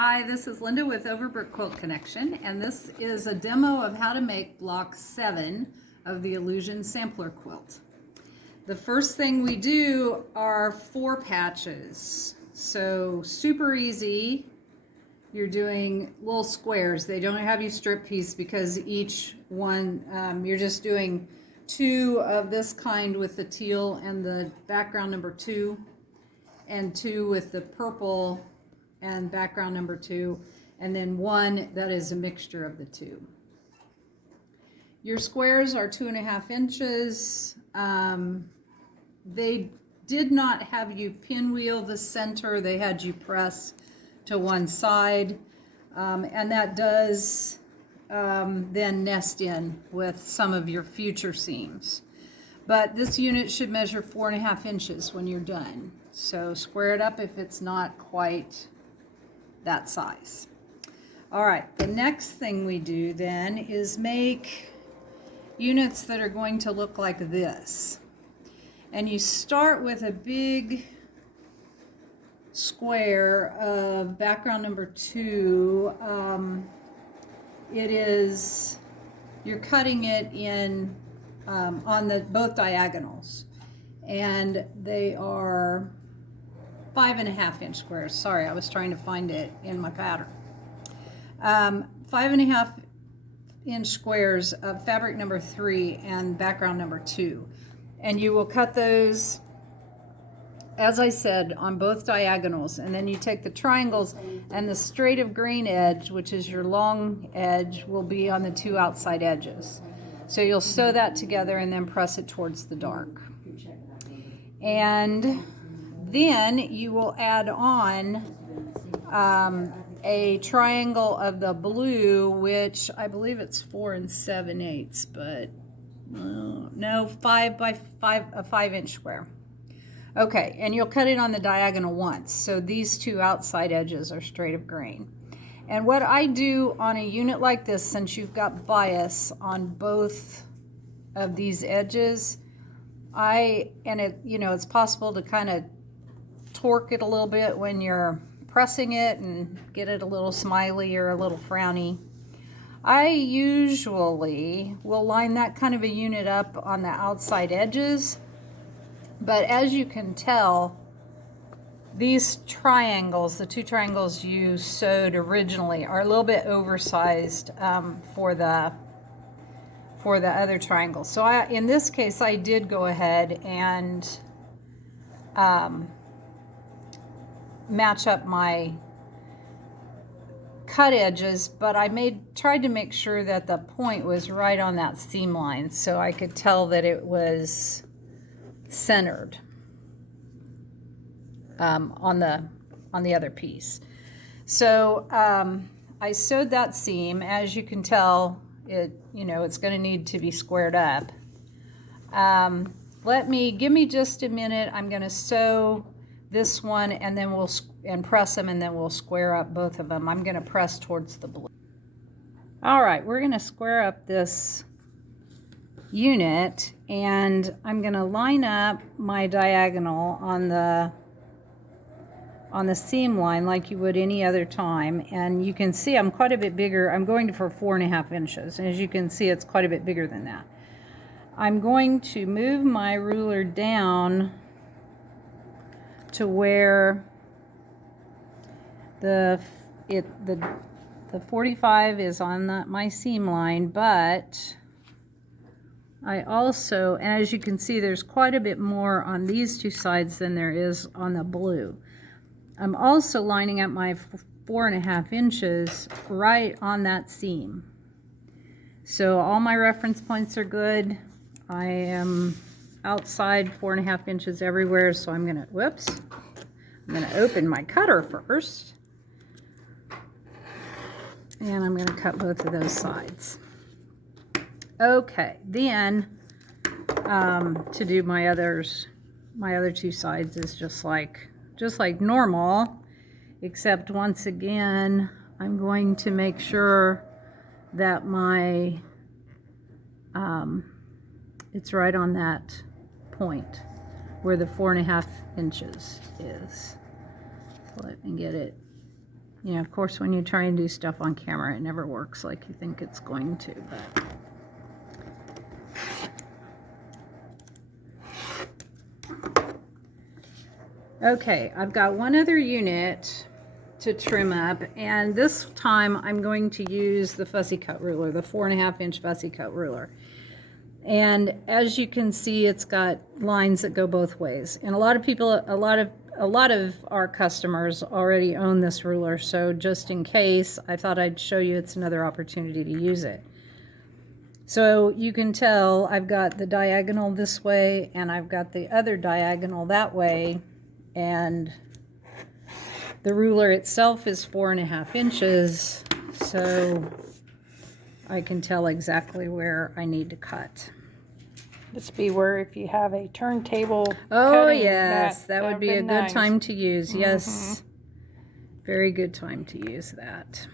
Hi, this is Linda with Overbrook Quilt Connection, and this is a demo of how to make block 7 of the Illusion Sampler Quilt. The first thing we do are 4 patches. So super easy. You're doing little squares. They don't have you strip piece because each one, you're just doing 2 of this kind with the teal and the background number 2, and 2 with the purple and background number 2, and then 1 that is a mixture of the 2. Your squares are 2.5 inches. They did not have you pinwheel the center. They had you press to one side, and that does then nest in with some of your future seams. But this unit should measure 4.5 inches when you're done. So square it up if it's not quite that size. All right, the next thing we do then is make units that are going to look like this. And you start with a big square of background number 2. You're cutting it in on both diagonals, and they are 5.5 inch squares. Sorry, I was trying to find it in my pattern. 5.5 inch squares of fabric number 3 and background number 2. And you will cut those, as I said, on both diagonals. And then you take the triangles, and the straight of grain edge, which is your long edge, will be on the 2 outside edges. So you'll sew that together and then press it towards the dark. And then you will add on a triangle of the blue, which I believe it's 4 7/8, but no, 5 by 5, a 5 inch square. Okay, and you'll cut it on the diagonal once. So these 2 outside edges are straight of grain. And what I do on a unit like this, since you've got bias on both of these edges, it's possible to kind of torque it a little bit when you're pressing it and get it a little smiley or a little frowny. I usually will line that kind of a unit up on the outside edges, but as you can tell, these triangles, the 2 triangles you sewed originally, are a little bit oversized for the other triangles. So in this case, I did go ahead and match up my cut edges, but I tried to make sure that the point was right on that seam line so I could tell that it was centered on the other piece. So I sewed that seam. As you can tell, it's going to need to be squared up. Give me just a minute. I'm going to sew this one, and then we'll press them, and then we'll square up both of them. I'm going to press towards the blue. All right, we're going to square up this unit, and I'm going to line up my diagonal on the seam line like you would any other time. And you can see I'm quite a bit bigger. I'm going for 4.5 inches, and as you can see, it's quite a bit bigger than that. I'm going to move my ruler down to where the 45 is on my seam line, but I also, and as you can see, there's quite a bit more on these 2 sides than there is on the blue. I'm also lining up my 4.5 inches right on that seam. So all my reference points are good. I am outside 4.5 inches everywhere, so I'm gonna open my cutter first, and I'm gonna cut both of those sides. Okay, then to do my other 2 sides is just like normal, except once again I'm going to make sure that my it's right on that point where the 4.5 inches is. So let me get it You know, of course, when you try and do stuff on camera, it never works like you think it's going to, but... Okay, I've got one other unit to trim up, and this time I'm going to use the fussy cut ruler, the 4.5-inch fussy cut ruler. And as you can see, it's got lines that go both ways. And a lot of people, a lot of our customers already own this ruler, so just in case, I thought I'd show you it's another opportunity to use it. So you can tell I've got the diagonal this way, and I've got the other diagonal that way, and the ruler itself is 4.5 inches, so I can tell exactly where I need to cut. This be where if you have a turntable. Oh yes, that would be a good time to use. Yes, very good time to use that.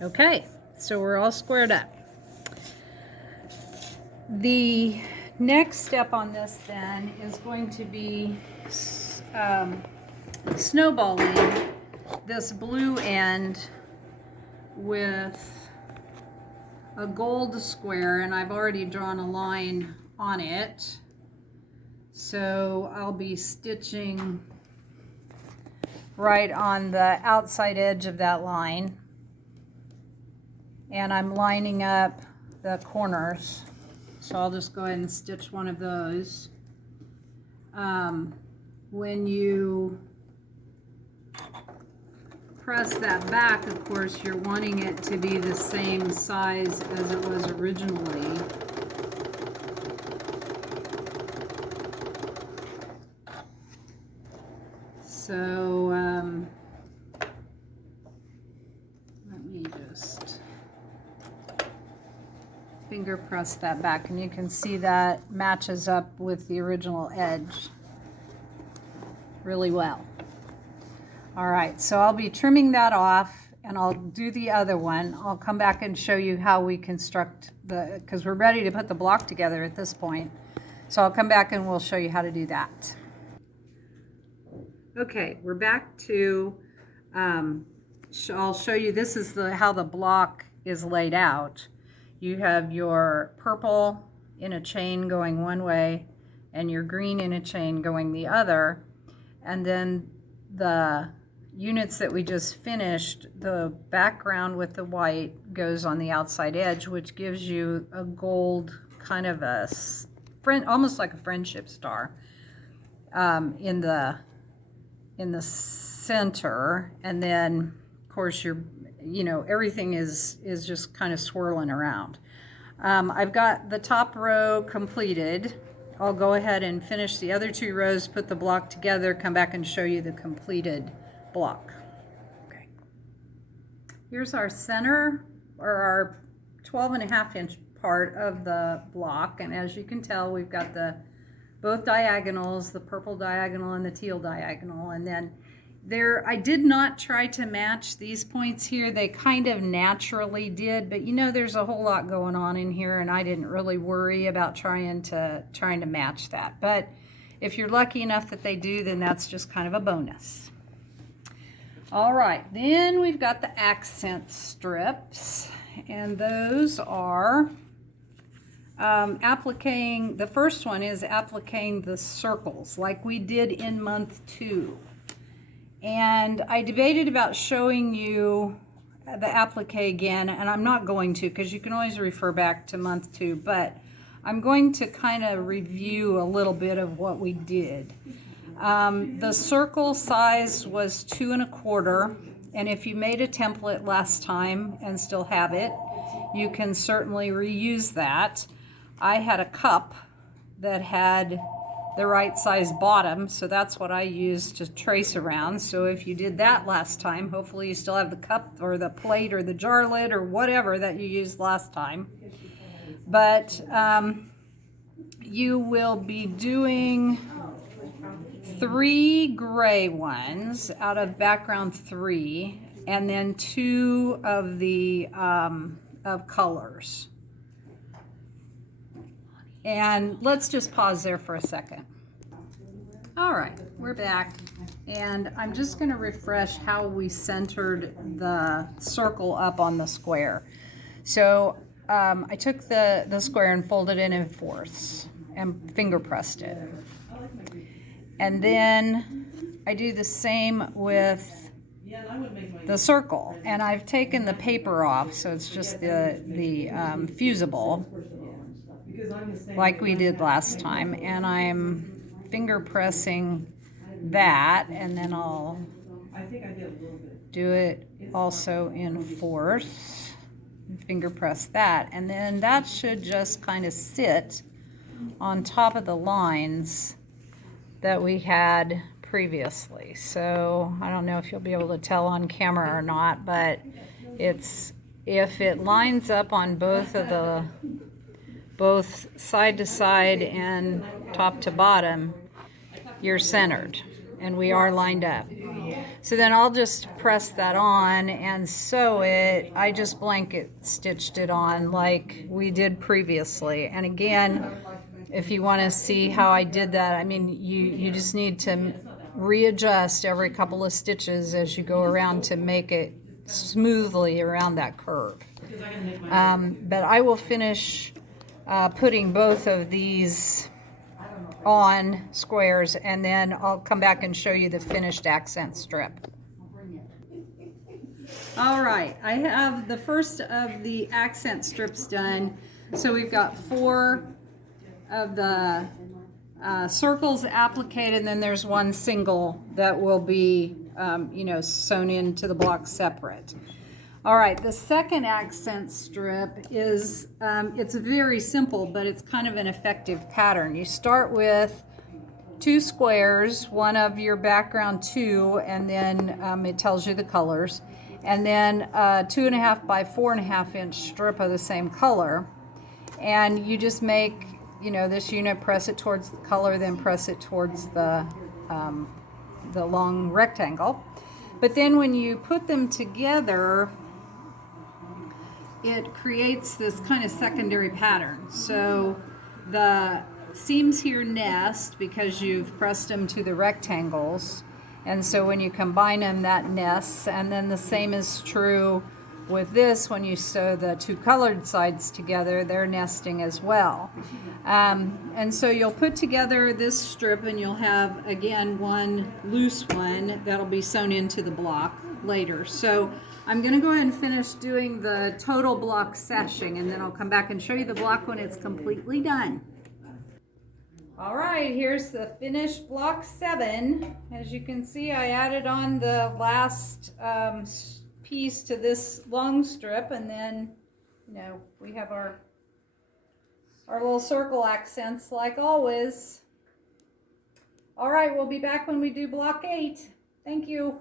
Okay, so we're all squared up. The next step on this then is going to be snowballing this blue end with a gold square, and I've already drawn a line on it. So I'll be stitching right on the outside edge of that line. And I'm lining up the corners. So I'll just go ahead and stitch one of those. When you press that back, of course, you're wanting it to be the same size as it was originally. So let me just finger press that back, and you can see that matches up with the original edge really well. All right, so I'll be trimming that off, and I'll do the other one. I'll come back and show you how we construct because we're ready to put the block together at this point. So I'll come back and we'll show you how to do that. Okay, we're back to, I'll show you, this is how the block is laid out. You have your purple in a chain going one way and your green in a chain going the other. And then the units that we just finished, the background with the white goes on the outside edge, which gives you a gold kind of almost like a friendship star in the center. And then of course everything is just kind of swirling around. I've got the top row completed. I'll go ahead and finish the other 2 rows, put the block together, come back and show you the completed block. Okay. Here's our center, or our 12.5-inch part of the block, and as you can tell, we've got both diagonals, the purple diagonal and the teal diagonal, and then I did not try to match these points here. They kind of naturally did, but there's a whole lot going on in here, and I didn't really worry about trying to match that. But if you're lucky enough that they do, then that's just kind of a bonus. All right, then we've got the accent strips, and those are appliquing. The first one is appliquing the circles like we did in month 2. And I debated about showing you the applique again, and I'm not going to, because you can always refer back to month 2, but I'm going to kind of review a little bit of what we did. The circle size was 2 1/4, and if you made a template last time and still have it, you can certainly reuse that. I had a cup that had the right size bottom, so that's what I used to trace around. So if you did that last time, hopefully you still have the cup or the plate or the jar lid or whatever that you used last time. But you will be doing 3 gray ones out of background 3, and then 2 of the of colors. And let's just pause there for a second. All right, we're back, and I'm just going to refresh how we centered the circle up on the square. So I took the square and folded it in fourths and finger pressed it. And then I do the same with the circle, and I've taken the paper off, so it's just the fusible, like we did last time, and I'm finger pressing that, and then I'll do it also in fourths, finger press that, and then that should just kind of sit on top of the lines that we had previously. So I don't know if you'll be able to tell on camera or not, but if it lines up on both side to side and top to bottom, you're centered, and we are lined up. So then I'll just press that on and sew it. I just blanket stitched it on like we did previously. And again, if you want to see how I did that, I mean, you just need to readjust every couple of stitches as you go around to make it smoothly around that curve. But I will finish putting both of these on squares, and then I'll come back and show you the finished accent strip. All right, I have the first of the accent strips done. So we've got 4 of the circles appliqued, and then there's one single that will be sewn into the block separate. All right, the second accent strip is, it's very simple, but it's kind of an effective pattern. You start with 2 squares, one of your background 2, and then it tells you the colors, and then a 2.5 by 4.5 inch strip of the same color. And you just make, this unit, press it towards the color, then press it towards the long rectangle. But then when you put them together, it creates this kind of secondary pattern. So the seams here nest because you've pressed them to the rectangles, and so when you combine them, that nests. And then the same is true with this. When you sew the 2 colored sides together, they're nesting as well. And so you'll put together this strip, and you'll have, again, one loose one that'll be sewn into the block later. So I'm going to go ahead and finish doing the total block sashing, and then I'll come back and show you the block when it's completely done. All right, here's the finished block 7. As you can see, I added on the last piece to this long strip, and then we have our little circle accents like always. All right, we'll be back when we do block 8. Thank you.